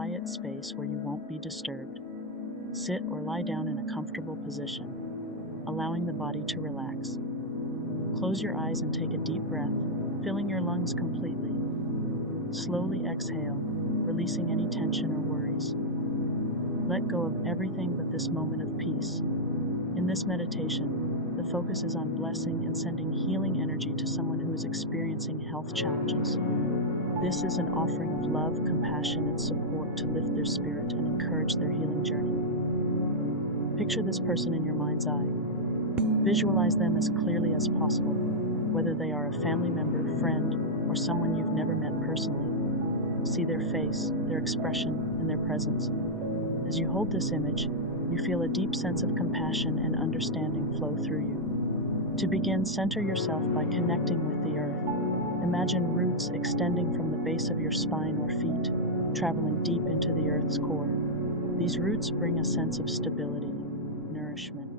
quiet space where you won't be disturbed. Sit or lie down in a comfortable position, allowing the body to relax. Close your eyes and take a deep breath, filling your lungs completely. Slowly exhale, releasing any tension or worries. Let go of everything but this moment of peace. In this meditation, the focus is on blessing and sending healing energy to someone who is experiencing health challenges. This is an offering of love, compassion, and support to lift their spirit and encourage their healing journey. Picture this person in your mind's eye. Visualize them as clearly as possible, whether they are a family member, friend, or someone you've never met personally. See their face, their expression, and their presence. As you hold this image, you feel a deep sense of compassion and understanding flow through you. To begin, center yourself by connecting with the earth. Imagine roots extending from the base of your spine or feet, traveling deep into the earth's core. These roots bring a sense of stability, nourishment,